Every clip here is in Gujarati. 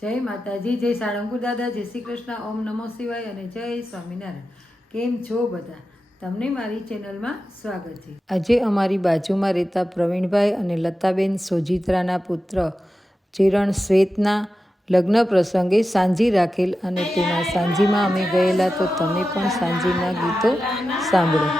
જય માતાજી, જય સાળંગપુર દાદા, જય શ્રી કૃષ્ણ, ઓમ નમો શિવાય અને જય સ્વામિનારાયણ. કેમ છો બધા? તમને મારી ચેનલમાં સ્વાગત છે. આજે અમારી બાજુમાં રહેતા પ્રવીણભાઈ અને લતાબેન સોજિત્રાના પુત્ર ચિરણ શ્વેતના લગ્ન પ્રસંગે સાંજી રાખેલ અને તેમાં સાંજીમાં અમે ગયેલા, તો તમે પણ સાંજીના ગીતો સાંભળો.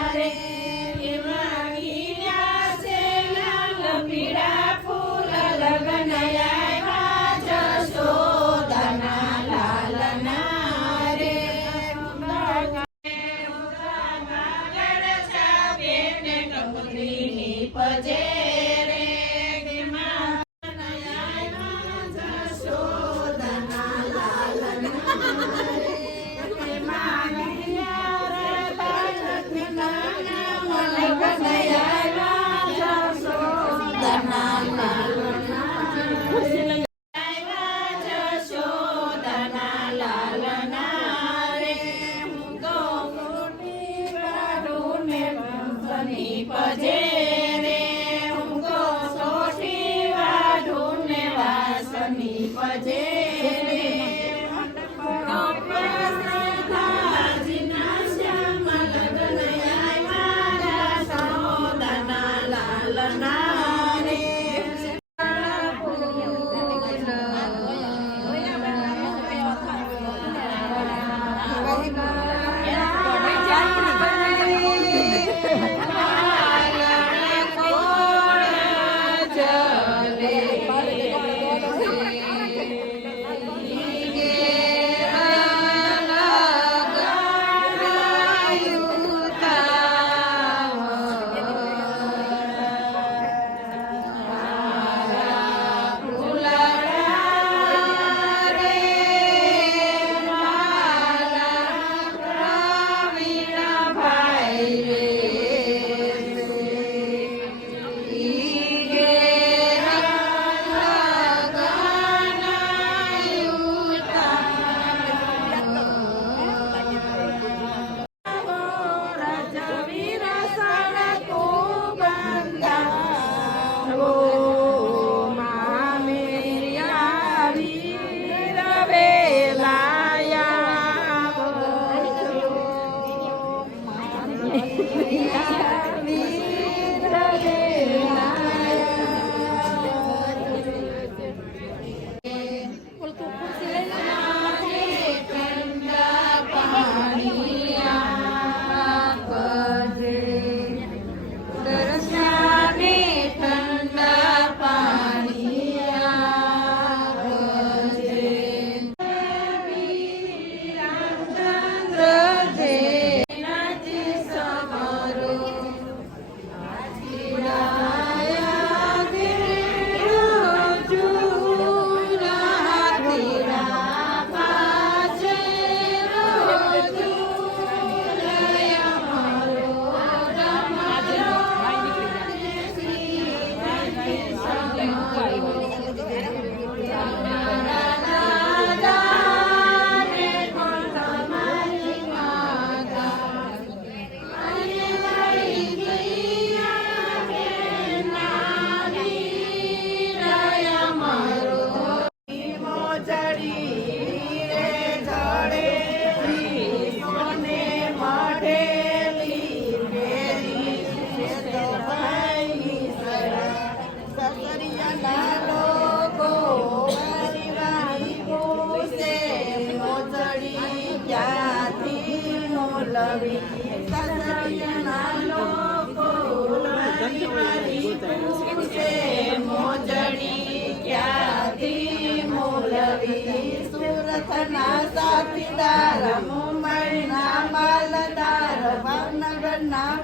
સુરતના સાથીદાર, મુંબઈના માલદાર, ભાવનગરના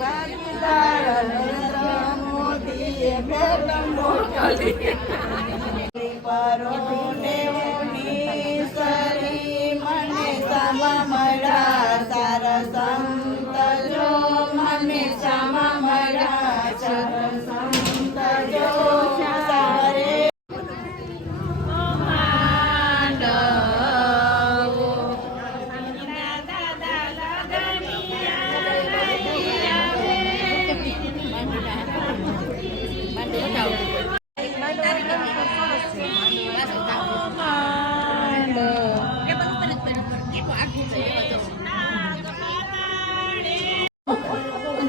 ભાગીદાર, નરેન્દ્ર મોદીએ ભેટ મોકલી. પરોનેવોની સરી મને સામા મળ્યા, સારા સંત જો મને સામા મળ્યા, સંત જો સારે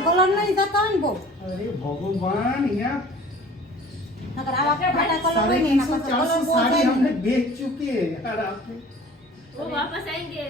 કલર નહીં જતો ને બહુ અરે भगवान यहाँ નકર આવા ફાટા કલર હોય ને એના साढ़े પાસે કલર બહુ साड़ी જાય ને. हमने बेच चुके हैं यार आपने वो वापस आएंगे